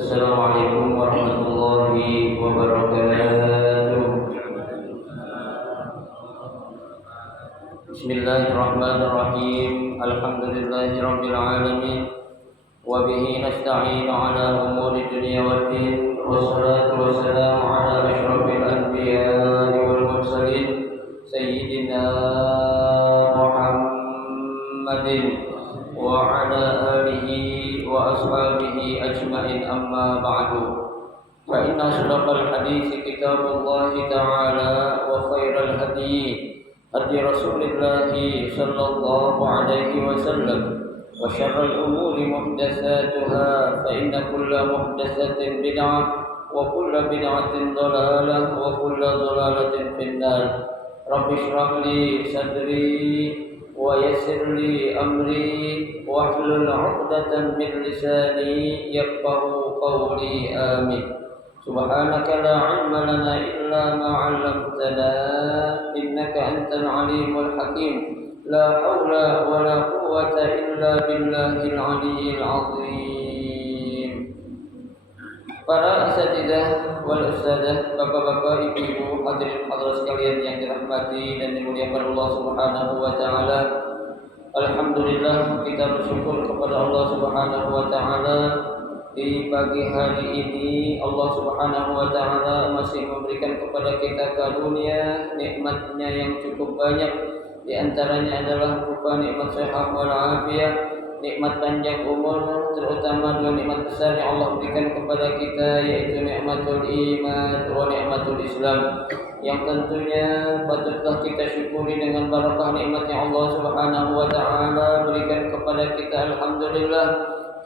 Assalamualaikum warahmatullahi wabarakatuh. Bismillahirrahmanirrahim. Alhamdulillahirabbil alamin. Wa bihi nasta'inu ala umuri dunya waddin. Wassalatu wassalamu ala asyrafil anbiya'i wal mursalin sayyidina Muhammadin wa ala alihi wa ashabihi ajma'in, amma ba'du. Fa inna asdaqal hadits kitabullah ta'ala wa khairal hadi Rasulillah sallallahu alaihi wasallam wa syarrul umuri muhdatsatuha fa inna kulla muhdatsatin bid'ah wa kulla bid'atin dhalalah wa kulla dhalalatin finnar. Rabbi shrah li sadri wa yassir li amri wahlul 'uqdatam min lisani yafqahu qawli. Amin. Subhanaka la 'ilma lana illa ma 'allamtana innaka antal 'alimul hakim. La haula wa la quwwata illa billahil 'aliyyil 'azim. Para asatidzah wal ustadzah, bapak-bapak, ibu-ibu, hadirin hadirat sekalian yang dirahmati dan dimuliakan Allah Subhanahu wa taala. Alhamdulillah, kita bersyukur kepada Allah Subhanahu wa taala. Di pagi hari ini Allah Subhanahu wa taala masih memberikan kepada kita karunia nikmatnya yang cukup banyak. Di antaranya adalah berupa nikmat sehat wal afiat, nikmat panjang umur, terutama dua nikmat besar yang Allah berikan kepada kita, yaitu nikmatul iman wa nikmatul Islam, yang tentunya patutlah kita syukuri dengan barakah nikmat yang Allah Subhanahu wa taala berikan kepada kita. Alhamdulillah,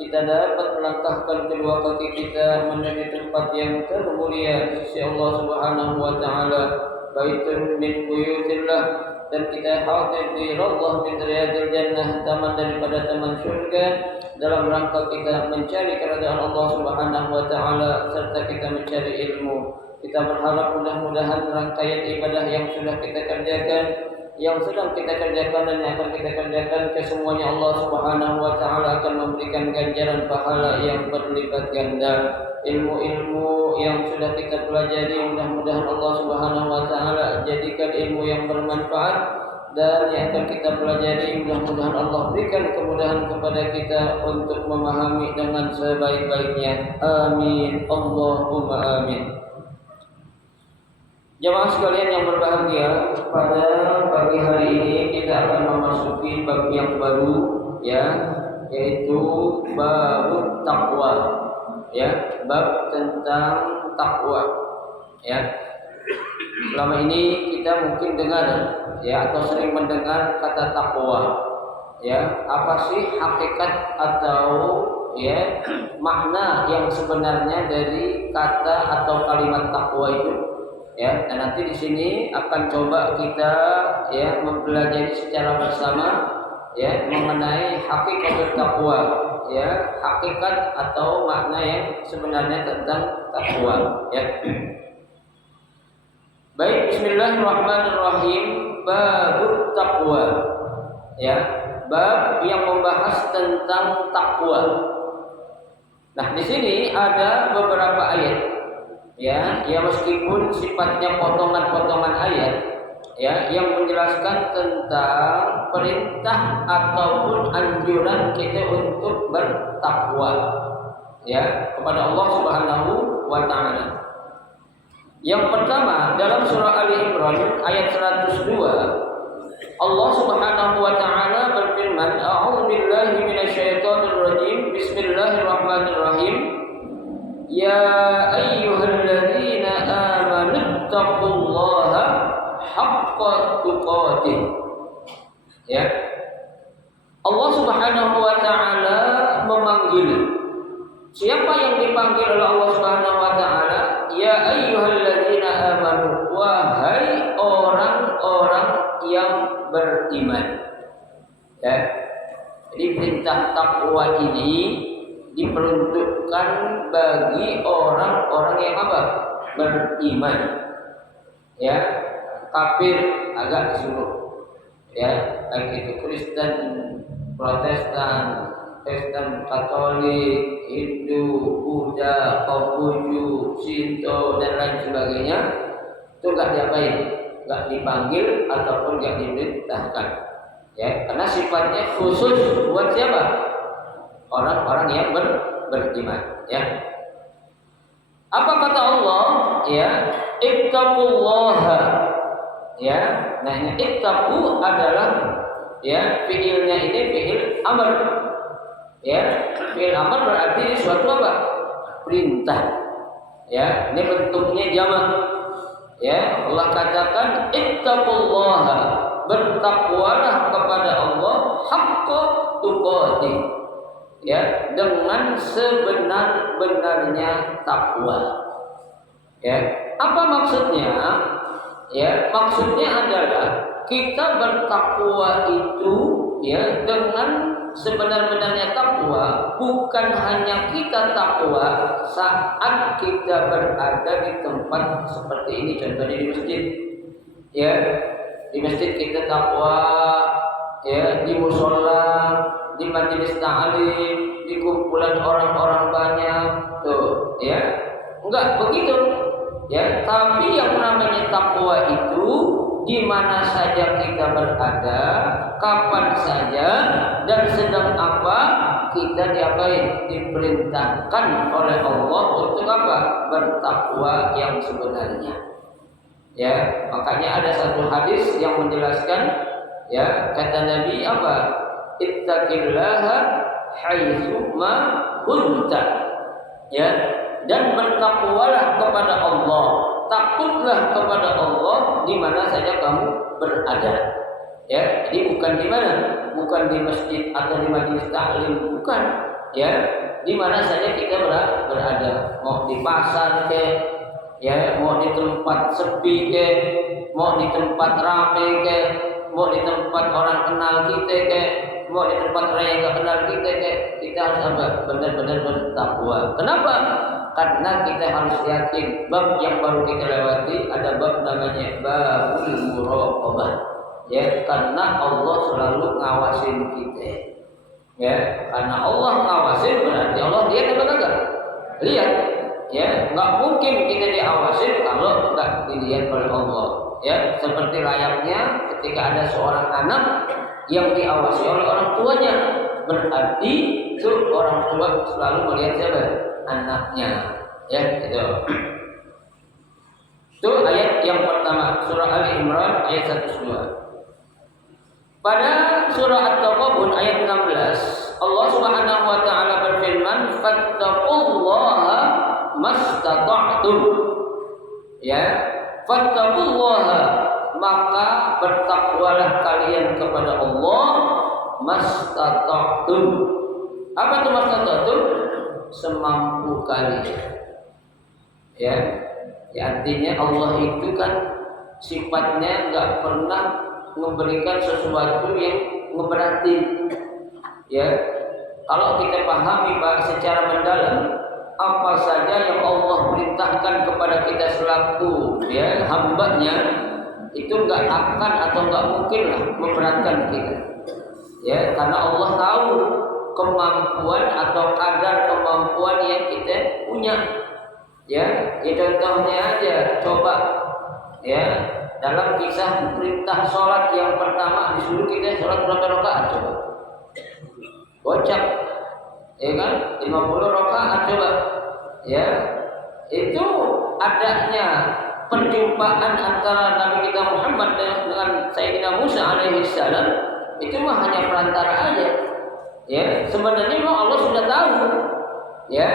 kita dapat melangkahkan kedua kaki kita menuju tempat yang termulia di sisi Allah Subhanahu wa taala, baitun min buyutillah, dan kita hadir di Raudhah min riyadil jannah, taman daripada taman surga, dalam rangka kita mencari keridhaan Allah Subhanahu wa taala serta kita mencari ilmu. Kita berharap mudah-mudahan rangkaian ibadah yang sudah kita kerjakan, yang sedang kita kerjakan dan yang akan kita kerjakan, kesemuanya Allah Subhanahu wa taala akan memberikan ganjaran pahala yang berlipat ganda. Ilmu-ilmu yang sudah kita pelajari, mudah-mudahan Allah Subhanahu wa taala jadikan ilmu yang bermanfaat, dan yang akan kita pelajari mudah-mudahan Allah berikan kemudahan kepada kita untuk memahami dengan sebaik-baiknya. Amin, Allahumma amin. Jemaah sekalian yang berbahagia, pada pagi hari ini kita akan memasuki bab yang baru, yaitu bab taqwa. Bab tentang takwa. Selama ini kita mungkin dengar atau sering mendengar kata takwa. Apa sih hakikat atau makna yang sebenarnya dari kata atau kalimat takwa itu? Dan nanti di sini akan coba kita mempelajari secara bersama mengenai hakikat takwa. Hakikat atau makna yang sebenarnya tentang takwa. Baik, bismillahirrahmanirrahim. Babut takwa. Bab yang membahas tentang takwa. Nah, di sini ada beberapa ayat. Meskipun sifatnya potongan-potongan ayat, yang menjelaskan tentang perintah ataupun anjuran kita untuk bertakwa kepada Allah Subhanahu wa taala. Yang pertama, dalam surah Ali Imran ayat 102, Allah Subhanahu wa taala berfirman, "A'udzu billahi minasyaitonir rajim. Bismillahirrahmanirrahim. Ya ayyuhalladzina amanu taqullaha haqqa tuqatih." Allah Subhanahu wa taala memanggil. Siapa yang dipanggil oleh Allah Subhanahu wa taala? Ya ayyuhalladzina amanu, wahai orang-orang yang beriman. Jadi perintah takwa ini diperuntukkan bagi orang-orang yang beriman. Kafir agak disuruh, baik itu Kristen, Protestan, Kristen, Katolik, Hindu, Buddha, Konghucu, Shinto dan lain sebagainya, itu nggak diapain, nggak dipanggil ataupun nggak diperintahkan. Ya, karena sifatnya khusus buat siapa? Orang-orang yang beriman. Ya. Apa kata Allah? Ya, ittaqullaha. Ya, nah ini ittaqu adalah ya fiilnya ini fiil amr. Ya, fiil amr berarti suatu apa? Perintah. Ya, ini bentuknya jamak. Ya, Allah katakan ittaqullaha, bertakwalah kepada Allah haqqa tuqatih. Ya, dengan sebenar-benarnya takwa. Ya, apa maksudnya? Ya, maksudnya adalah kita bertakwa itu ya dengan sebenar-benarnya takwa, bukan hanya kita takwa saat kita berada di tempat seperti ini, contohnya di masjid. Ya, di masjid kita takwa, ya, di musola, di majelis ta'lim, di kumpulan orang-orang banyak, tuh, ya, enggak begitu. Ya, tapi yang namanya takwa itu di mana saja kita berada, kapan saja dan sedang apa kita diapain, diperintahkan oleh Allah untuk apa? Bertakwa yang sebenarnya. Ya, makanya ada satu hadis yang menjelaskan, ya, kata Nabi apa? Ittaqillaha haitsu ma kunta. Ya, dan bertakwalah kepada Allah, takutlah kepada Allah di mana saja kamu berada. Ya, jadi bukan di mana, bukan di masjid atau di majelis taklim, bukan. Ya, di mana saja kita berada, mau di pasar ke, ya, mau di tempat sepi ke, mau di tempat ramai ke, mau di tempat orang kenal kita ke, mau di tempat orang yang nggak kenal kita harus apa? Benar-benar bertakwa. Kenapa? Karena kita harus yakin bab yang baru kita lewati ada bab namanya babul muraqabah. Ya, karena Allah selalu ngawasin kita. Ya, karena Allah ngawasin berarti Allah lihat apa enggak? Lihat. Ya, nggak mungkin kita diawasin kalau nggak dilihat oleh Allah. Ya, seperti layaknya ketika ada seorang anak yang diawasi oleh orang tuanya, berarti itu orang tua selalu melihat siapa? Anaknya. Ya, gitu. Itu ayat yang pertama, surah Ali Imran ayat 102. Pada surah At-Taghabun ayat 16, Allah Subhanahu wa taala berfirman, "Fattaqullaha mastata'tum." Ya, fattaqullaha, maka bertakwalah kalian kepada Allah mastata'tum. Apa itu mastata'tum? Semampu kalian. Ya, artinya Allah itu kan sifatnya nggak pernah memberikan sesuatu yang ngeberatin. Ya, kalau kita pahami Pak secara mendalam, apa saja yang Allah perintahkan kepada kita selaku ya hambanya itu nggak akan atau nggak mungkin lah memberatkan kita. Ya, karena Allah tahu kemampuan atau kadar kemampuan yang kita punya. Ya, contohnya aja, coba ya dalam kisah perintah sholat yang pertama disuruh kita sholat berapa rakaat coba? Gocap, ya kan? 50 rakaat coba. Ya, itu adanya perjumpaan antara Nabi kita Muhammad dengan Sayyidina Musa alaihissalam itu mah hanya perantara aja. Ya, sebenarnya memang Allah sudah tahu. Ya,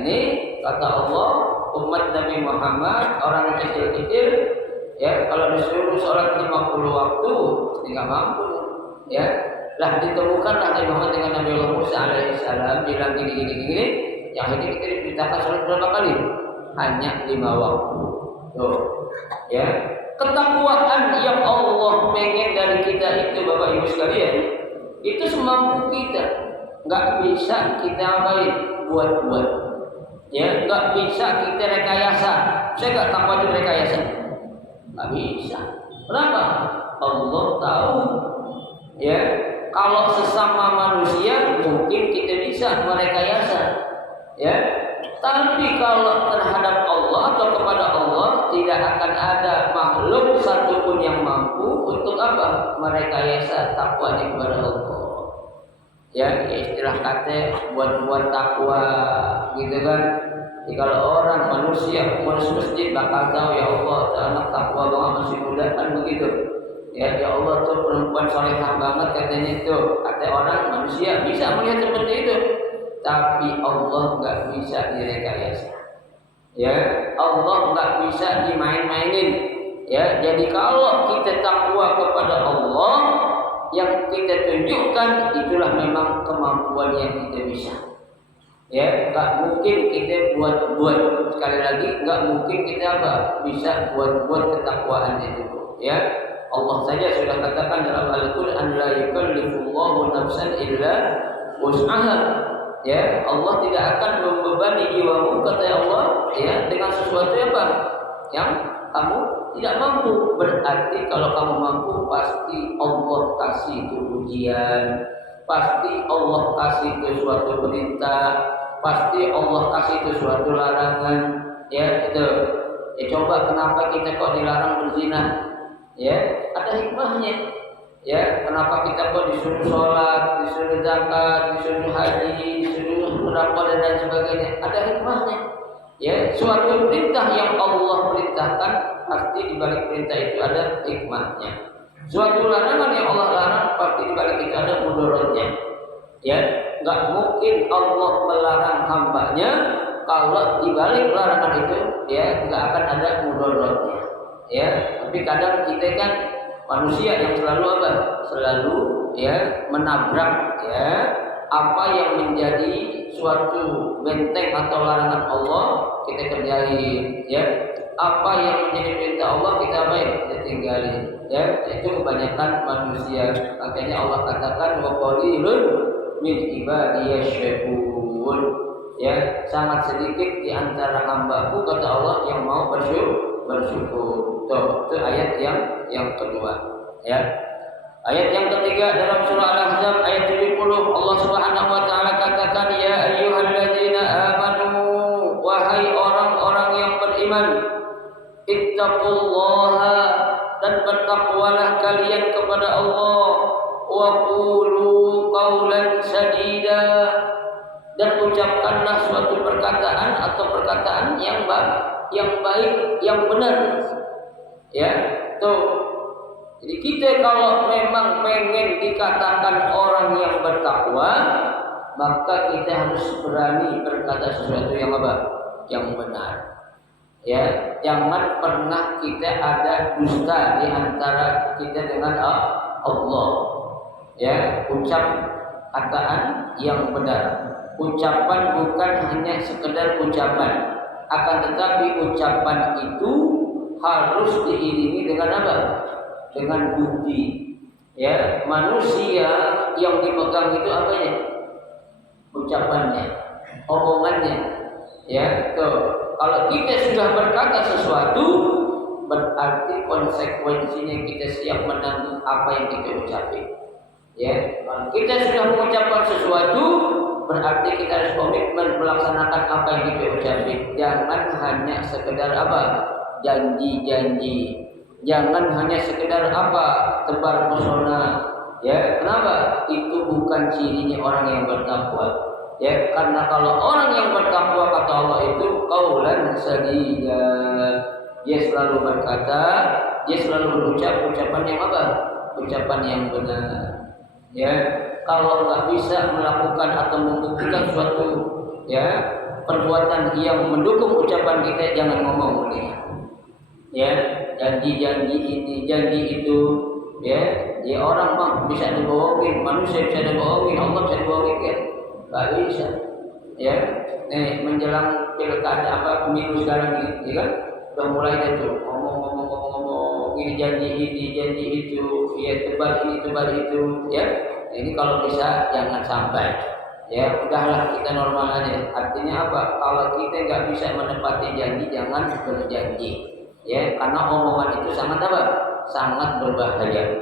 ini kata Allah, umat Nabi Muhammad orang kecil-kecil, ya kalau disuruh sholat 50 waktu tidak mampu. Ya, lah ditemukanlah Nabi Muhammad dengan Nabi Allah Musa alaihissalam bilang gini. Yang ini kita diperintahkan sholat berapa kali? Hanya 5 waktu. Tuh, ya, ketakwaan yang Allah pengen dari kita itu Bapak Ibu sekalian, itu semampu kita, nggak bisa kita apain buat-buat. Ya, nggak bisa kita rekayasa. Saya nggak takwa itu rekayasa, nggak bisa. Kenapa? Allah tahu. Ya, Kalau sesama manusia mungkin kita bisa merekayasa, ya. Tapi kalau terhadap Allah atau kepada Allah tidak akan ada makhluk satupun yang mampu untuk apa? Merekayasa takwanya kepada Allah. Ya, istilah kata buat takwa, gitu kan? Jadi kalau orang manusia ngurus masjid bakal tahu ya Allah, anak takwa banget masih muda kan begitu. Ya Allah tuh perempuan solehah banget katanya itu. Kata orang manusia bisa melihat seperti itu, tapi Allah nggak bisa direkayasa. Ya Allah nggak bisa dimain-mainin. Ya jadi kalau kita takwa kepada Allah, yang kita tunjukkan itulah memang kemampuan yang kita bisa. Ya, nggak mungkin kita buat sekali lagi, nggak mungkin kita apa bisa buat ketakwaan itu. Ya, Allah saja sudah katakan dalam Al-Quran, la yukallifullahu nafsan illa wus'aha. Ya, Allah tidak akan membebani jiwamu, kata Allah, ya, dengan sesuatu apa yang kamu tidak mampu. Berarti kalau kamu mampu, pasti Allah kasih itu ujian, pasti Allah kasih itu suatu perintah, pasti Allah kasih itu suatu larangan. Ya itu. Ya coba kenapa kita kok dilarang berzina? Ya ada hikmahnya. Ya kenapa kita kok disuruh sholat, disuruh zakat, disuruh haji, disuruh sedekah dan sebagainya? Ada hikmahnya. Ya suatu perintah yang Allah perintahkan, pasti di balik perintah itu ada hikmahnya. Suatu larangan yang Allah larang, pasti di balik itu ada mudaratnya. Ya, nggak mungkin Allah melarang hambanya kalau di balik larangan itu, ya nggak akan ada mudaratnya. Ya, tapi kadang kita kan manusia yang selalu apa? Selalu ya menabrak ya apa yang menjadi suatu benteng atau larangan Allah kita kerjain, ya. Apa yang menjadi perintah Allah kita apa ya? Kita tinggalin. Ya, itu kebanyakan manusia. Makanya Allah katakan wa qalilun min ibadiyasy syakur. Ya, sangat sedikit di antara hamba-Ku, kata Allah, yang mau bersyukur. Tuh, itu ayat yang kedua. Ya. Ayat yang ketiga dalam surah Al-Ahzab ayat 70, Allah Subhanahu wa taala katakan, ya ayyuhalladzina amanu, wahai orang-orang yang beriman, ittaqullaha, dan bertakwalah kalian kepada Allah, wa qulu qawlan sadida, dan ucapkanlah suatu perkataan atau perkataan yang baik, yang benar. Ya, tuh. Jadi kita kalau memang pengen dikatakan orang yang bertakwa, maka kita harus berani berkata sesuatu yang apa? Yang benar. Ya, jangan pernah kita ada dusta di antara kita dengan Allah. Ya, ucap kataan yang benar. Ucapan bukan hanya sekedar ucapan, akan tetapi ucapan itu harus diiringi dengan apa? Dengan bukti. Ya, manusia yang dipegang itu apanya? Ucapannya, omongannya. Ya, tuh. Kalau kita sudah berkata sesuatu, berarti konsekuensinya kita siap menanggung apa yang kita ucapin. Ya, kalau kita sudah mengucapkan sesuatu, berarti kita harus komitmen melaksanakan apa yang kita ucapin. Jangan hanya sekedar apa? Janji-janji. Jangan hanya sekedar apa? Tebar pesona. Ya, kenapa? Itu bukan cirinya orang yang bertakwa. Ya, karena kalau orang yang bertakwa, kata Allah, itu qaulan sadida. Dia selalu berkata, dia selalu berucap ucapan yang apa? Ucapan yang benar. Ya, kalau nggak bisa melakukan atau membuktikan suatu ya perbuatan yang mendukung ucapan kita, jangan ngomong. Ya, janji-janji ini, janji itu, ya, orang mah bisa dibohongin, manusia bisa dibohongin, Allah bisa dibohongin, ya, nggak bisa. Ya, menjelang pilkada apa pemilu sekarang ini, ya kan, udah mulai itu ngomong, ini janji itu, ya tebar ini, ya. Ini kalau bisa jangan sampai. Ya, udahlah kita normal aja. Artinya apa? Kalau kita nggak bisa menepati janji, jangan berjanji. Ya, karena omongan itu sangat apa? Sangat berbahaya.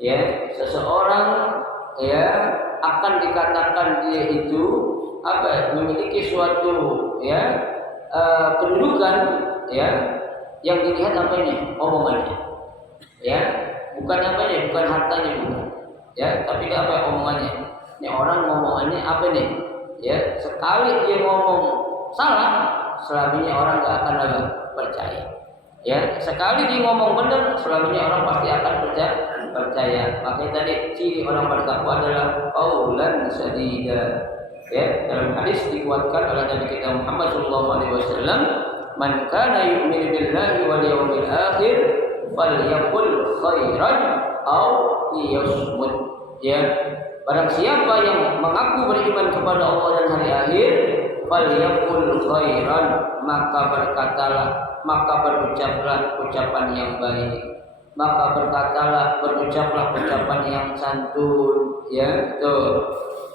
Ya, seseorang ya akan dikatakan dia itu memiliki suatu kedudukan yang dilihat omongannya, bukan bukan hartanya, bukan, tapi omongannya. Ini orang ngomongannya sekali dia ngomong salah, selamanya orang nggak akan percaya. Sekali dia ngomong benar, selamanya orang pasti akan percaya. Makanya tadi ciri orang bertakwa adalah qaulan sadida. Dalam hadis dikuatkan oleh Nabi kita Muhammad SAW, man kana yu'minu billahi wal yawmil akhir falyaqul khairan aw liyasmut. Barang siapa yang mengaku beriman kepada Allah dan hari akhir, falyaqul khairan, maka berucaplah ucapan yang baik, berucaplah ucapan yang santun,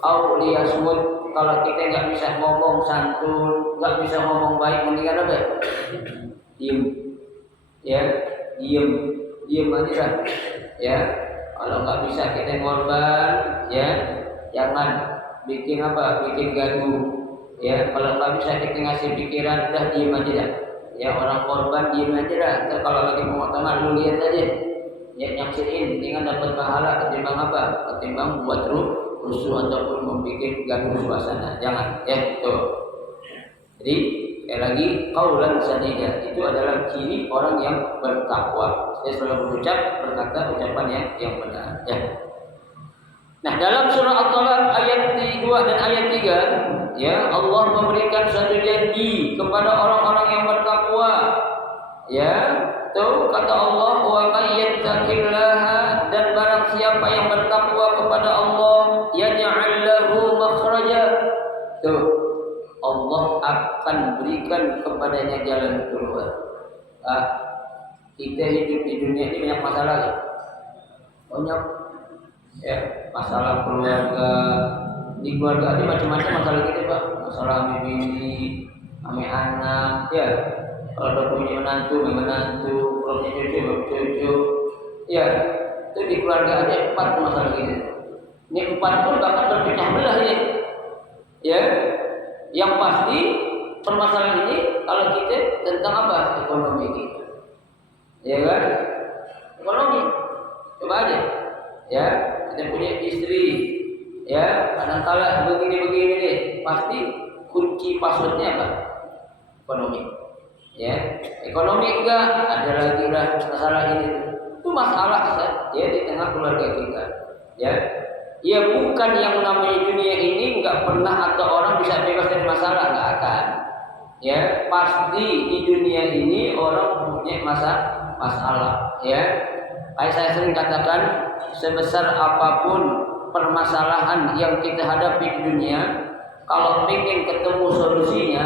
Aw liyasmut, kalau kita nggak bisa ngomong santun, nggak bisa ngomong baik, mendingan diem, diem aja dah, kalau nggak bisa kita ngorban, jangan bikin gaduh, kalau nggak bisa kita ngasih pikiran, udah diem aja dah, orang korban diem aja dah. Kalau lagi mau tengah lu lihat aja, nyaksiin, dengan dapat pahala ketimbang buat rusuh ataupun membuat gaduh suasana. Jangan, tuh. Jadi sekali lagi, qaulan sadida itu adalah ciri orang yang bertakwa. Dia selalu berkata ucapan yang benar. Nah, dalam surah At-Talaq ayat 2 dan ayat 3, Allah memberikan satu janji kepada orang-orang yang bertakwa. Tuh kata Allah, wa may yattaqillaha, dan barang siapa yang bertakwa kepada Allah, yaj'al lahu makhraja. Tuh, Allah akan berikan kepadanya jalan keluar. Kita hidup di dunia ini banyak masalah, banyak masalah keluarga. Di keluarga ini macam-macam masalah kita, Pak. Masalah ame bini, ame anak, kalau ada punya menantu, kalau punya cucu, itu di keluarga ada 4 masalah gitu. Ini 4 pun bahkan terpecah belah ini. Yang pasti permasalahan ini kalau kita tentang ekonomi kita, kan? Ekonomi, coba aja, kita punya istri, kadang-kala begini nih, pasti kunci passwordnya ekonomi. Ekonomi enggak, ada lagi masalah ini. Itu masalah di tengah keluarga kita. Bukan yang namanya dunia ini enggak pernah atau orang bisa bebas dari masalah, enggak akan. Pasti di dunia ini orang punya masalah. Kayak saya sering katakan, sebesar apapun permasalahan yang kita hadapi di dunia, kalau pengen ketemu solusinya,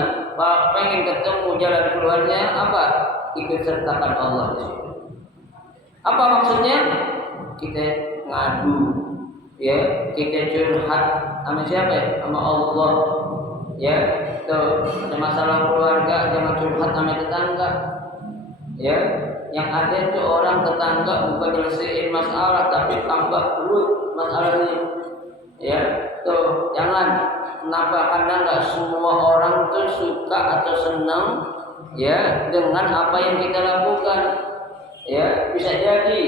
pengen ketemu jalan keluarnya, ikut sertakan Allah di situ. Apa maksudnya? Kita ngadu, kita curhat sama siapa? Sama Allah. Tuh ada masalah keluarga, jangan curhat sama tetangga. Yang ada itu orang tetangga bukan nyelesain masalah, tapi tambah ruwet masalahnya. Tuh jangan. Kenapa? Karena nggak semua orang tuh suka atau senang dengan apa yang kita lakukan. Bisa jadi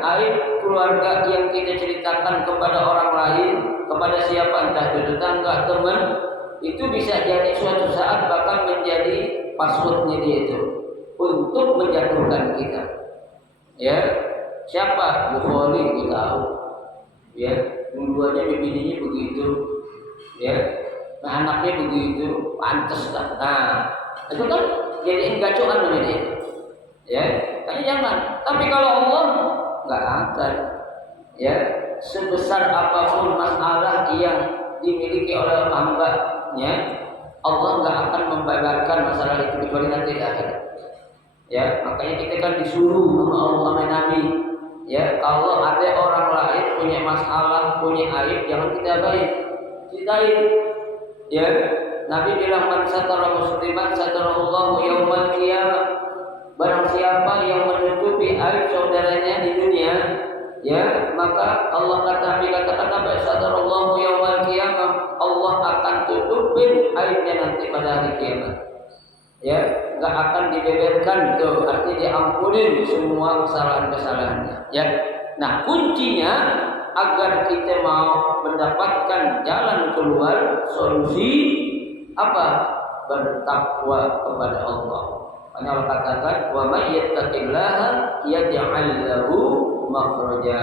aib keluarga yang kita ceritakan kepada orang lain, kepada siapa, entah itu tetangga, teman, itu bisa jadi suatu saat bahkan menjadi passwordnya dia itu untuk menjatuhkan kita. Siapa? Bukhari, kita tahu. Dua-duanya bininya begitu. Anaknya begitu, pantas lah. Nah, itu kan jadi gacoan namanya. Kayaknya jangan. Tapi kalau Allah nggak akan. Sebesar apapun masalah yang dimiliki oleh hamba-Nya, Allah nggak akan membebankan masalah itu kecuali nanti di akhirat. Makanya kita kan disuruh sama Allah sama Nabi. Kalau ada orang lain punya masalah, punya aib, jangan kita ceritain. Nabi bilang, man satara musliman satarallahu yaumal qiyamah. Barang siapa yang menutupi aib saudaranya di dunia, ya maka Allah dikatakan apa? Sadarallahu yaumal qiyamah, Allah akan tutupin aibnya nanti pada hari kiamat. Ya, enggak akan dibeberkan tuh, artinya diampunin semua kesalahan-kesalahannya. Ya. Nah, kuncinya agar kita mau mendapatkan jalan keluar, solusi apa? Bertakwa kepada Allah. Makanya Allah katakan, "Wa may yattaqillaha yaj'al lahu makhraja."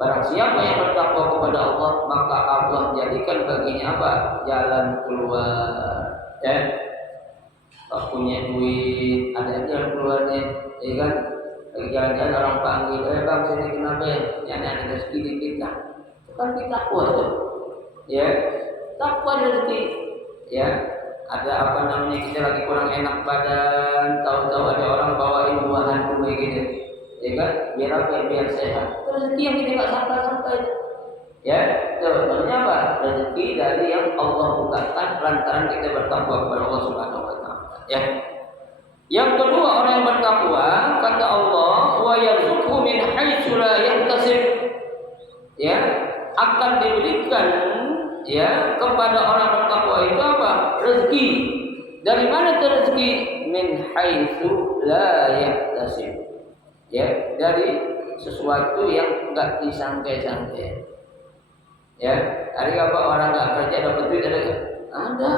Barang siapa yang bertakwa kepada Allah, maka Allah jadikan baginya apa? Jalan keluar. Ya. Tak punya duit, ada jalan keluarnya, ya kan? Lagi jalan-jalan orang panggil, bang sini kenapa ya? Yang ada rezeki di kita, kan kita takwa tuh, ya, takwa rezeki, ya. Ada apa namanya kita lagi kurang enak badan, tahu-tahu ada orang bawain buahan rumah gitu, ya kan? Biar apa? Biar sehat. Rezeki yang kita nggak sangka-sangka itu, ya. Itu namanya apa? Rezeki dari yang Allah bukakan lantaran kita bertakwa kepada Allah Subhanahu Wa Taala. Ya. Yang kedua, orang yang bertakwa kata Allah, wa yarzuqhu min haitsu la yahtasib. Ya, akan diberikan ya kepada orang bertakwa itu apa? Rezeki. Dari mana itu rezeki? Min haitsu la yahtasib. Ya, dari sesuatu yang enggak disangka-sangka. Ya, hari apa orang enggak kerja dapat duit ada? Ada.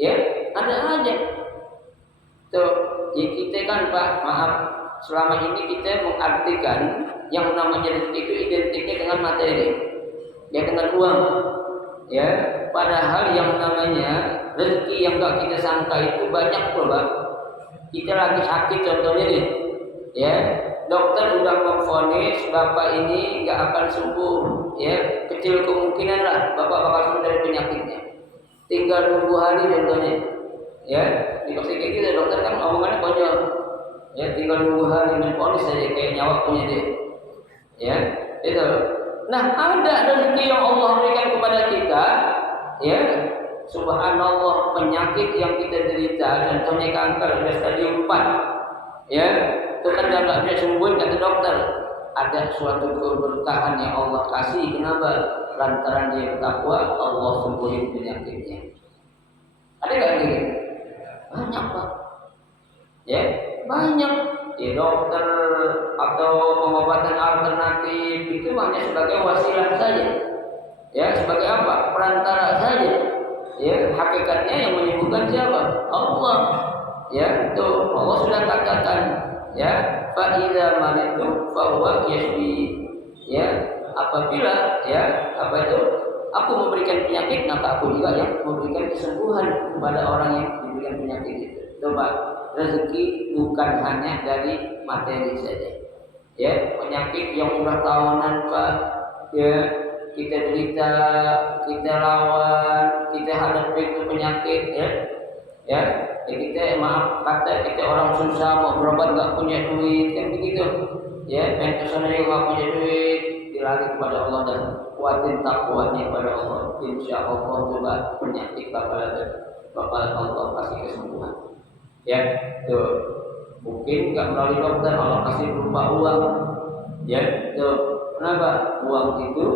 Ya, ada aja. Tuh, ya kita kan Pak, maaf, selama ini kita mengartikan yang namanya rezeki itu identiknya dengan materi, ya dengan uang, ya. Padahal yang namanya rezeki yang gak kita sangka itu banyak loh Pak. Kita lagi sakit contohnya nih, ya. Dokter udah memvonis bapak ini gak akan sembuh, ya. Kecil kemungkinan lah bapak bakal sembuh dari penyakitnya. Tinggal nunggu hari contohnya, ya. Dikasih kayak gitu dokter kan omongannya konyol, ya tinggal nunggu hari menvonis saja kayak nyawa punya dia, ya itu. Nah ada rezeki yang Allah berikan kepada kita, ya subhanallah, penyakit yang kita derita contohnya kanker sudah stadium 4, ya itu kan nggak bisa sembuhin kata dokter. Ada suatu keberkahan yang Allah kasih, kenapa? Lantaran dia bertakwa, Allah sembuhin penyakitnya. Ada nggak gitu? Banyak Pak, ya banyak. Ya dokter atau pengobatan alternatif itu hanya sebagai wasilah saja, ya sebagai apa? Perantara saja. Ya hakikatnya yang menyembuhkan siapa? Allah. Ya itu Allah sudah katakan, ya fa idza maritu fa huwa yashfi. Ya apabila ya apa itu aku memberikan penyakit, maka aku juga yang memberikan kesembuhan kepada orang yang diberikan penyakit itu. Coba, rezeki bukan hanya dari materi saja. Ya, penyakit yang udah tahunan Pak, ya kita derita, kita lawan, kita hadapi itu penyakit, ya. Ya, kita maaf kata kita orang susah mau berobat nggak punya duit, kan begitu. Ya, pengen kesana juga nggak punya duit, dilari kepada Allah dan kuatin takwanya pada Allah. Insya Allah coba penyakit bakal Allah kasih kesembuhan. Ya, tuh mungkin nggak melalui dokter, Allah kasih berupa uang. Ya, tuh kenapa? Uang itu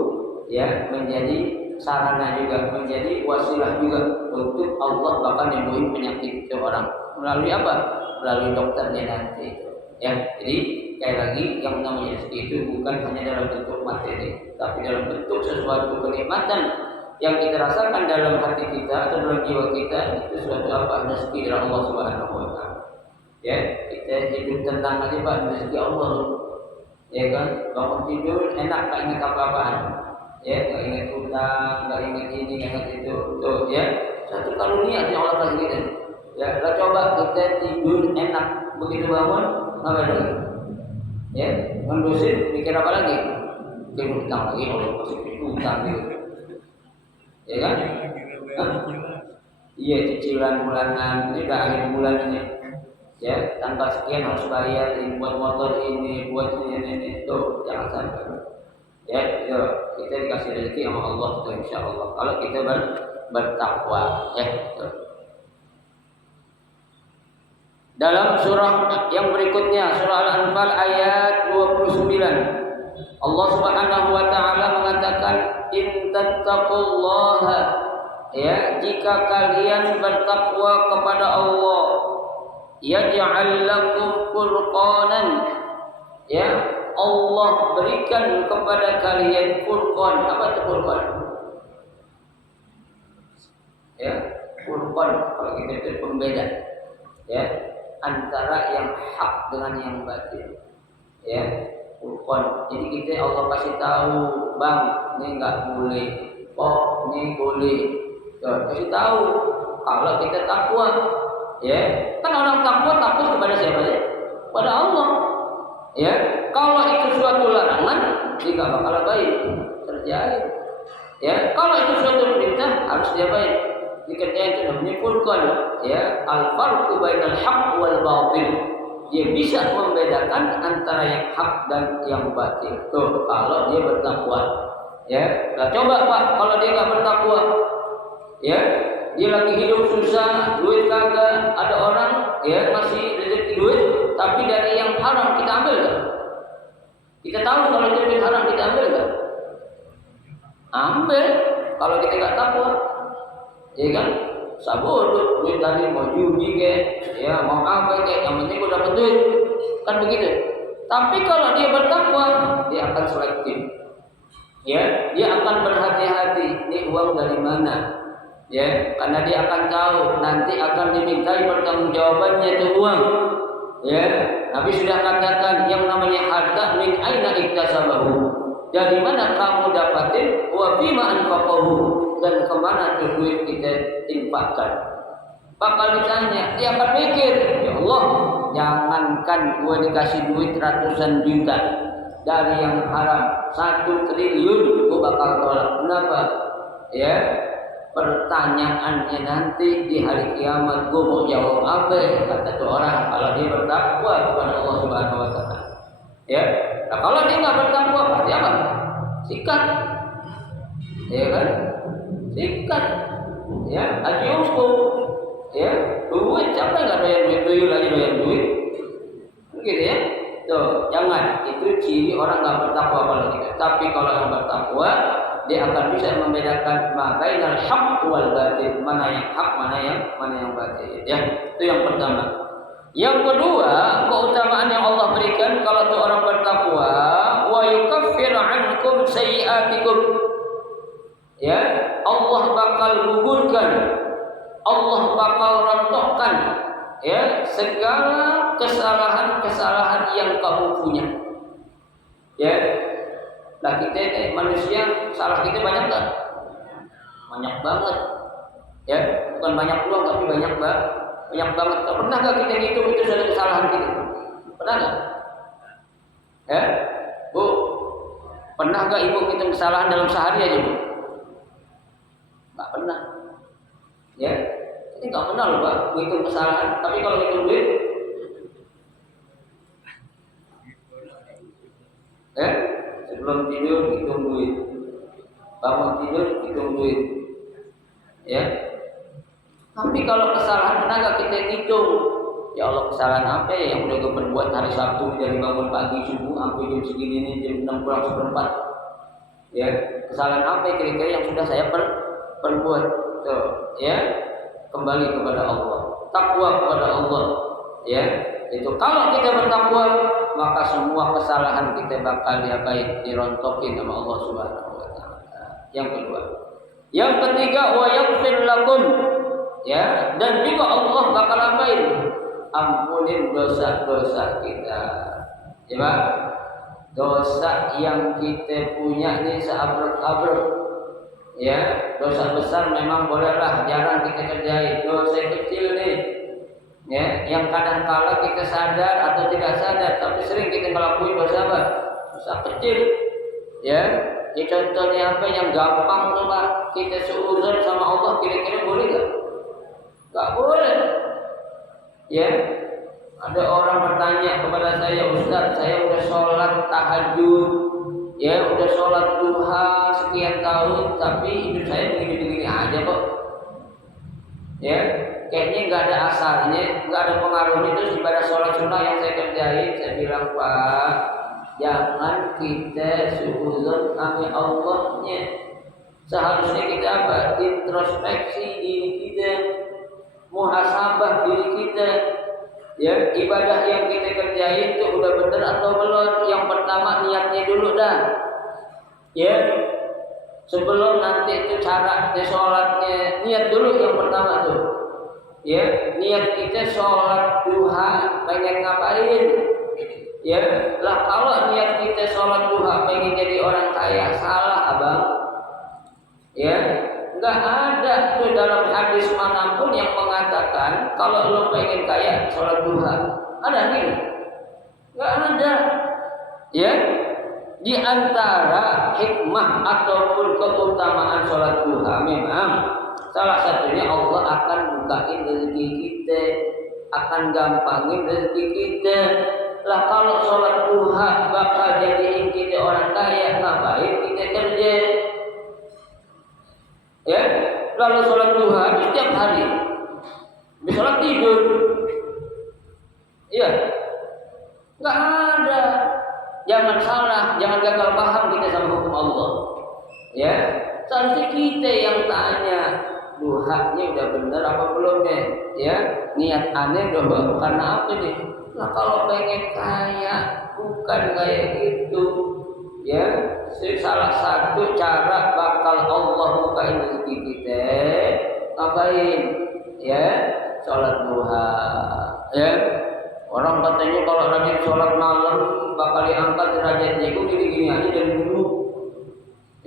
ya menjadi sarana juga, menjadi wasilah juga untuk Allah bakal nyembuhin penyakit seorang. Melalui apa? Melalui dokternya nanti. Ya, jadi sekali lagi yang namanya rezeki itu bukan hanya dalam bentuk materi, tapi dalam bentuk sesuatu kenikmatan yang kita rasakan dalam hati kita atau dalam jiwa kita, itu suatu apa? Rezeki dari Allah Subhanahu Wa Taala. Ya, kita hidup tenang aja Pak, rezeki Allah. Ya kan, bangun tidur enak, tak ingat apa-apaan. Ya, tak ingat utang, tak ingat ini, tak ingat itu. Tuh, ya, satu karunia yang Allah kasih kita. Ya, kita coba kita tidur enak, begitu bangun, apa lagi? Ya, mendosin, mikir apa lagi? Mikir utang lagi, Allah kasih utang gitu. Ya kan? Iya, cicilan bulanan, ini udah akhir bulan ini. Ya, tanpa sekian harus bayar ini, buat motor ini, buat ini, tuh jangan sampai. Ya, yuk, kita dikasih rezeki sama Allah tuh insya Allah. Kalau kita bertakwa, ya. Tuh. Dalam surah yang berikutnya, surah Al-Anfal ayat 29. Allah Subhanahu wa taala mengatakan in tattaqullaha, ya, jika kalian bertakwa kepada Allah, yaj'al lakum furqanan, ya, Allah berikan kepada kalian furqan. Apa itu furqan? Ya, furqan kalau kita itu pembeda, ya, antara yang hak dengan yang batil, ya, furqan. Jadi kita Allah kasih tahu, bang, ini nggak boleh, oh ini boleh, kasih tahu. Kalau kita takwa, ya, kan orang takwa takut kepada siapa ya? Pada Allah, ya. Kalau itu suatu larangan, tidak bakal baik terjadi, ya. Kalau itu suatu perintah, harus diapain? Dikerjain. Itu namanya furqan, ya, al-farqu bainal haqq wal batil. Dia bisa membedakan antara yang hak dan yang batil. Tuh, kalau dia bertakwa, ya. Nah, coba Pak, kalau dia nggak bertakwa, ya, dia lagi hidup susah, duit kagak, ada orang, ya, masih rezeki duit, tapi dari yang haram kita ambil kan? Kita tahu kalau itu duit haram, kita ambil kan? Ambil, kalau kita nggak takwa. Ya kan, sabut duit tadi mau judi ke, ya mau apa ke, yang penting gue dapat duit, kan begitu. Tapi kalau dia bertakwa, dia akan selektif, ya, dia akan berhati-hati, ini uang dari mana, ya, karena dia akan tahu nanti akan dimintai pertanggungjawabannya itu uang, ya. Nabi sudah katakan yang namanya harta min aina iktasabahu, dari mana kamu dapatin, wa bima anfaqahu, dan kemana tuh duit kita infakkan. Bakal ditanya, dia akan mikir, ya Allah, jangankan gue dikasih duit ratusan juta dari yang haram, 1 triliun gue bakal tolak. Kenapa? Ya, pertanyaannya nanti di hari kiamat gue mau jawab apa? Kata tuh orang, kalau dia bertakwa kepada Allah Subhanahu wa taala. Ya. Nah, kalau dia nggak bertakwa pasti apa? Sikat. Ya kan? Sikat, ya, haji hukum, ya, duit, siapa yang nggak doyan duit, tuyul lagi doyan duit, gitu ya. Tuh, jangan, itu ciri orang nggak bertakwa kalau gitu. Tapi kalau yang bertakwa, dia akan bisa membedakan bainal haqq wal batil, mana yang hak, mana yang batil, ya. Itu yang pertama. Yang kedua, keutamaan yang Allah berikan kalau tuh orang bertakwa, wa yukaffir ankum sayyi'atikum. Ya, Allah bakal gugurkan, Allah bakal rontokkan, ya, segala kesalahan-kesalahan yang kamu punya. Ya, nah kita ini manusia, salah kita banyak nggak? Banyak banget. Ya, bukan banyak doang tapi banyak banget. Pernah nggak kita ngitung itu sudah kesalahan kita? Pernah nggak? Ya, Bu, pernah nggak ibu ngitung kesalahan dalam sehari aja, Bu? Nggak pernah, ya, ini nggak pernah loh Pak, menghitung kesalahan. Tapi kalau hitung duit, ya, sebelum tidur hitung duit, bangun tidur hitung duit, ya. Tapi kalau kesalahan pernah nggak kita hitung? Ya Allah, kesalahan apa yang udah gue perbuat hari Sabtu dari bangun pagi subuh sampai jam segini nih, jam 6 kurang seperempat, ya, kesalahan apa kira-kira yang sudah saya perbuat, tuh, ya, kembali kepada Allah, takwa kepada Allah, ya. Itu kalau kita bertakwa, maka semua kesalahan kita bakal dirontokin sama Allah Subhanahu wa taala. Yang kedua, yang ketiga, wa yaghfir lakum, ya, dan juga Allah bakal apain? Ampunin dosa-dosa kita, ya Pak. Dosa yang kita punya ini seabrek-abrek, ya, dosa besar memang bolehlah, jarang kita kerjain. Dosa kecil nih, ya, yang kadang-kala kita sadar atau tidak sadar, tapi sering kita ngelakuin dosa apa? Dosa kecil, ya. Ya contohnya apa yang gampang tuh Pak, kita seuzon sama Allah, kira-kira boleh nggak? Nggak boleh, ya. Ada orang bertanya kepada saya, Ustaz, saya udah sholat tahajud, ya, udah sholat duha sekian tahun, tapi hidup saya begini-begini aja kok, ya, kayaknya nggak ada asarnya, nggak ada pengaruhnya. Terus ibadah sholat sunnah yang saya kerjain, saya bilang, Pak, Jangan kita suuzon sama Allahnya. Seharusnya kita apa? Introspeksi diri kita, muhasabah diri kita. Ya, ibadah yang kita kerjain itu udah benar atau belum? Yang pertama niatnya dulu dah. Ya, sebelum nanti itu cara sholatnya, niat dulu yang pertama tuh. Ya, niat kita sholat duha pengen ngapain? Ya, lah kalau niat kita sholat duha pengen jadi orang kaya, salah abang. Ya, nggak ada tuh dalam hadis manapun yang mengatakan kalau lo pengen kaya sholat duha. Ada nih? Nggak ada. Ya, di antara hikmah ataupun keutamaan sholat duha memang salah satunya Allah akan bukain rezeki kita, akan gampangin rezeki kita. Lah kalau sholat duha bakal jadiin kita orang kaya, ngapain kita kerja? Ya, lalu sholat duha itu setiap hari. Habis sholat tidur. Iya, nggak ada. Jangan salah, jangan gagal paham kita sama hukum Allah. Ya, seharusnya kita yang tanya duhanya udah bener apa belum ya? Ya, niat aneh doh karena apa nih? Nah kalau pengen kaya bukan kayak gitu. Ya, salah satu cara bakal Allah bukain rezeki kita ngapain? Ya, sholat duha. Ya, orang katanya kalau rajin sholat malam bakal diangkat derajatnya. Itu gini-gini aja dari dulu.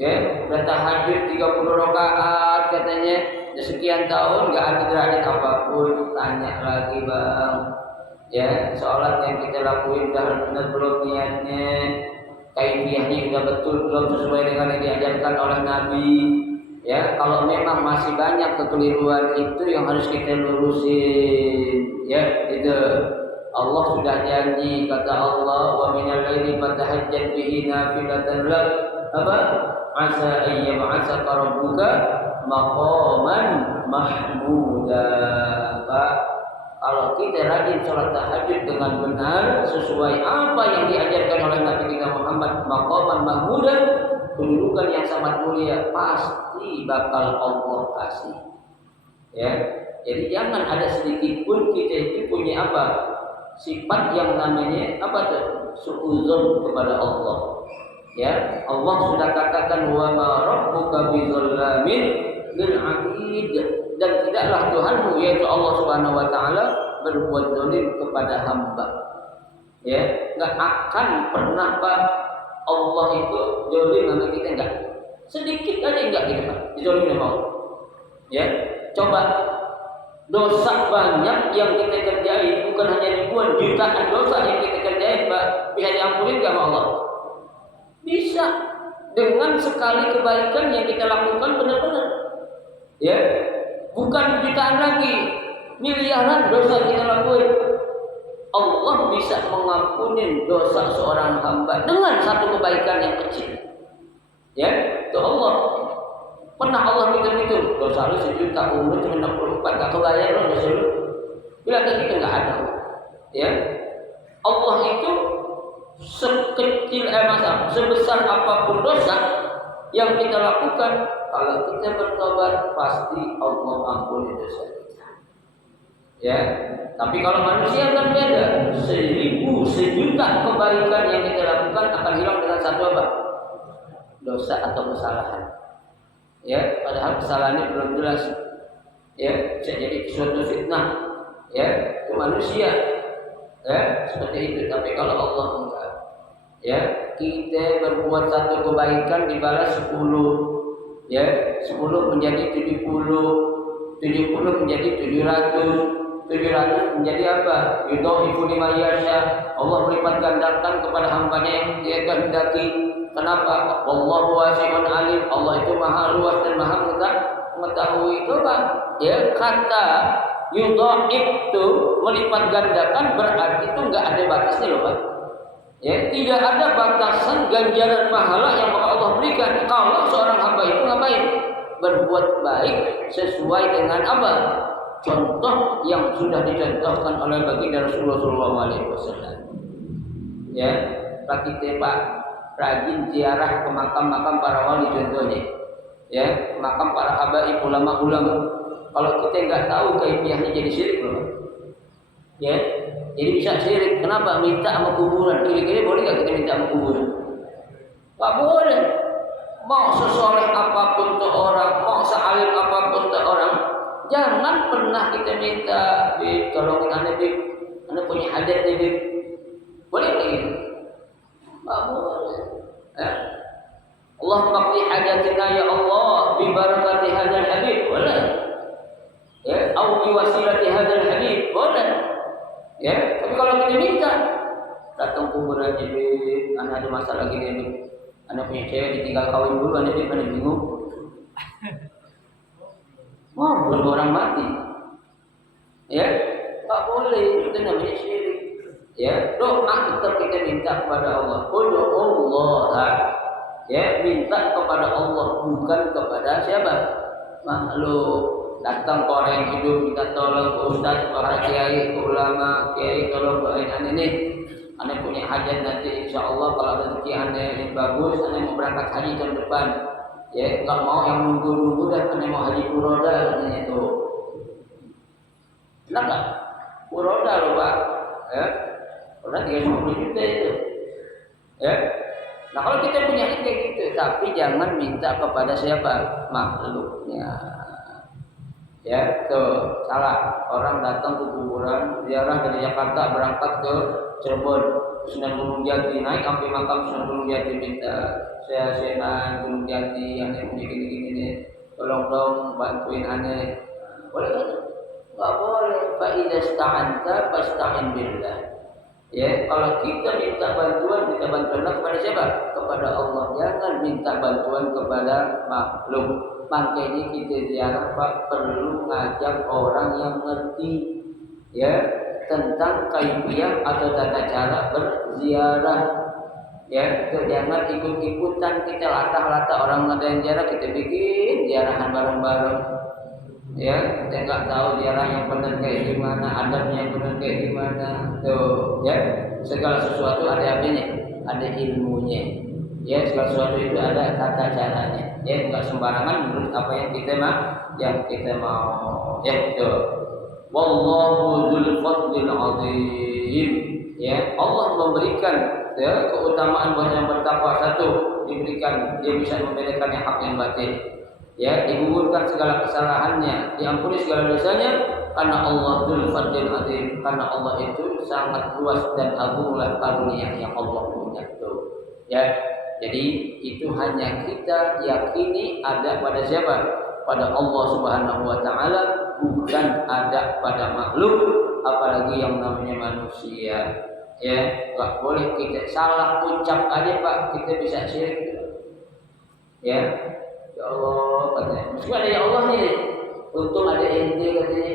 Ya, udah tahajud 30 rakaat katanya, udah sekian tahun nggak ada derajat apapun. Tanya lagi bang. Ya, sholat yang kita lakuin udah benar belum niatnya? Kaifiahnya sudah betul belum sesuai dengan yang diajarkan oleh Nabi. Ya, kalau memang masih banyak kekeliruan itu yang harus kita lurusin. Ya, itu Allah sudah janji, kata Allah, wa minal laili fatahajjat bihi nafilatan lak apa? Asa ayyab'asaka rabbuka maqaman mahmuda. Kalau kita rajin sholat tahajud dengan benar sesuai apa yang diajarkan oleh Nabi kita Muhammad, maqaman mahmudan, kedudukan yang sangat mulia, pasti bakal Allah kasih. Ya, jadi jangan ada sedikit pun kita itu punya apa? Sifat yang namanya apa tuh? Suuzon kepada Allah. Ya, Allah sudah katakan wa ma rabbuka bizallamin lil 'abid, dan tidaklah Tuhanmu yaitu Allah Subhanahu wa taala berbuat zalim kepada hamba. Ya, enggak akan pernah Pak Allah itu zalim sama kita, enggak. Sedikit aja enggak kita Pak dizalimin sama Allah. Ya, coba dosa banyak yang kita kerjain, bukan hanya ribuan, jutaan dosa yang kita kerjain Pak, bisa diampuni enggak sama Allah? Bisa, dengan sekali kebaikan yang kita lakukan benar-benar. Ya, bukan jutaan lagi, miliaran dosa kita lakuin. Allah bisa mengampuni dosa seorang hamba dengan satu kebaikan yang kecil. Ya, itu Allah. Pernah Allah hitung-hitung dosa lu 1 juta, umur cuma 64, gak kebayang lo dosa lu. Bila kayak gitu nggak ada. Ya, Allah itu sekecil sebesar apapun dosa yang kita lakukan, kalau kita bertobat pasti Allah ampuni dosa kita. Ya, tapi kalau manusia kan beda. 1000, 1.000.000 kebaikan yang kita lakukan akan hilang dengan satu apa? Dosa atau kesalahan. Ya, padahal kesalahannya belum jelas. Ya, bisa jadi suatu fitnah. Ya, itu manusia. Ya, seperti itu. Tapi kalau Allah enggak. Ya, kita berbuat satu kebaikan dibalas 10. Ya, 10 menjadi 70, 70 menjadi 700, 700 menjadi apa? Yudhaifu liman yasha. Allah melipat gandakan kepada hambanya yang Dia kehendaki. Kenapa? Wallahu wasi'un alim. Allah itu maha luas dan maha mengetahui. Itu Pak. Ya, kata yudhaif itu melipat gandakan berarti itu enggak ada batasnya loh Pak. Ya, tidak ada batasan ganjaran pahala yang Allah berikan kalau seorang hamba itu ngapain? Berbuat baik sesuai dengan apa? Contoh yang sudah dicontohkan oleh baginda Rasulullah SAW. Ya, Pak kita Pak rajin ziarah ke makam-makam para wali contohnya, ya makam para habaib ulama-ulama. Kalau kita nggak tahu kaifiahnya jadi syirik loh, ya. Jadi bisa syirik. Kenapa? Minta sama kuburan. Kira-kira boleh nggak kita minta sama kuburan? Nggak boleh. Mau sesoleh apapun tuh orang, mau sealim apapun tuh orang, jangan pernah kita minta, Bib, tolongin ane Bib, ane punya hajat nih Bib. Boleh nggak gitu? Nggak boleh. Ya. Allahumma qdi hajatina ya Allah bi barakati hadzal habib. Boleh. Ya, au bi wasilati hadzal habib. Boleh. Ya, tapi kalau kita minta datang kuburan Bib, ane ada masalah gini Bib. Anda punya cewek ditinggal kawin dulu, Anda bingung. Belum orang mati. Ya, tak boleh. Itu namanya syirik. Ya, doa tetap kita minta kepada Allah. Allah. Ya, minta kepada Allah, bukan kepada siapa? Makhluk. Datang ke orang yang hidup minta tolong ke ustaz, para kiai, ke ulama, kiai tolong doain ini. Anda punya hajat nanti insya Allah kalau ada rezeki Anda yang bagus, Anda mau berangkat haji tahun depan, ya nggak mau yang nunggu dah, Anda mau haji furoda katanya itu, enak nggak? Furoda loh Pak, ya, furoda 350 juta itu, ya. Nah kalau kita punya kayak gitu, tapi jangan minta kepada siapa? Makhluknya. Ya, tuh salah. Orang datang ke kuburan, ziarah dari Jakarta berangkat ke Cirebon, Sunan Gunung Jati, naik sampai makam Sunan Gunung Jati, minta saya Sunan Gunung Jati yang punya gini-gini nih, tolong dong bantuin aneh. Boleh kan? Nggak boleh. Fa idza sta'anta fasta'in billah. Ya, kalau kita minta bantuan kepada siapa? Kepada Allah. Jangan minta bantuan kepada makhluk. Makanya kita ziarah Pak perlu ngajak orang yang ngerti, ya, tentang kaifiah atau tata cara berziarah. Ya, jangan ikut-ikutan kita latah-latah orang ada yang ziarah, kita bikin ziarahan bareng-bareng. Ya, kita nggak tahu ziarah yang benar kayak gimana, adabnya yang benar kayak gimana. Tuh, ya, segala sesuatu ada apanya? Ada ilmunya. Ya, segala sesuatu itu ada tata caranya. Ya, enggak sembarangan menurut apa yang kita mau. Ya, itu. Wallahu dzul fadlil azim. Ya, Allah memberikan ya keutamaan buat yang bertakwa. Satu, diberikan dia bisa membedakan yang hak yang batil. Ya, digugurkan segala kesalahannya, diampuni segala dosanya karena Allah dzul fadlil azim. Karena Allah itu sangat luas dan agunglah karunia yang Allah punya itu. Ya. Jadi itu hanya kita yakini ada pada siapa? Pada Allah Subhanahu wa taala, bukan ada pada makhluk, apalagi yang namanya manusia. Ya, enggak boleh kita salah ucap aja Pak, kita bisa syirik. Ya. Ya Allah katanya. Meskipun ada ya Allah nih. Untung ada ente katanya.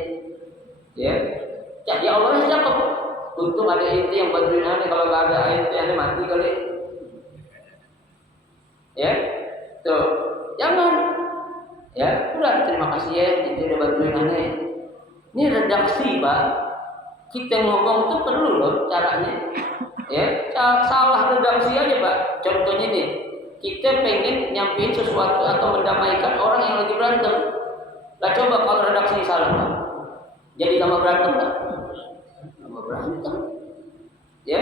Ya. Ya Allah siapa? Untung ada ente yang bantuin ane, kalau enggak ada ente ane mati kali. Ya, tuh, jangan, ya, udah terima kasih ya, itu udah bantuin aneh. Ini redaksi Pak, kita ngomong tuh perlu loh caranya. Ya, salah redaksi aja Pak. Contohnya nih, kita pengen nyampein sesuatu atau mendamaikan orang yang lagi berantem. Lah coba kalau redaksi salah Pak, jadi tambah berantem Pak, tambah berantem. Ya,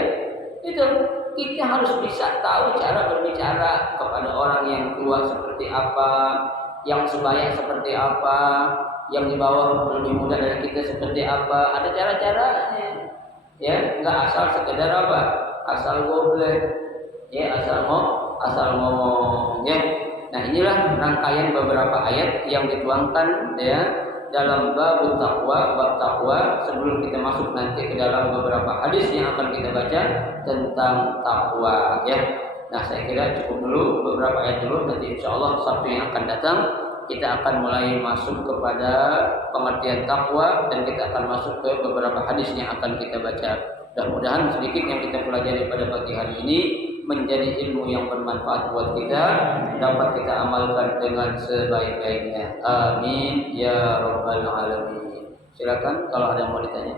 itu. Kita harus bisa tahu cara berbicara kepada orang yang tua seperti apa, yang sebaya seperti apa, yang di bawah lebih muda dari kita seperti apa. Ada cara-caranya. Ya, enggak asal sekedar apa? Asal goblek. Ya, asal ngomong. Ya. Nah, inilah rangkaian beberapa ayat yang dituangkan ya dalam bab takwa. Sebelum kita masuk nanti ke dalam beberapa hadis yang akan kita baca tentang takwa ya. Nah, saya kira cukup dulu beberapa ayat dulu, nanti insya Allah Sabtu yang akan datang kita akan mulai masuk kepada pengertian takwa dan kita akan masuk ke beberapa hadis yang akan kita baca. Mudah-mudahan sedikit yang kita pelajari pada pagi hari ini menjadi ilmu yang bermanfaat buat kita, dapat kita amalkan dengan sebaik-baiknya. Amin ya rabbal alamin. Silakan kalau ada yang mau ditanya.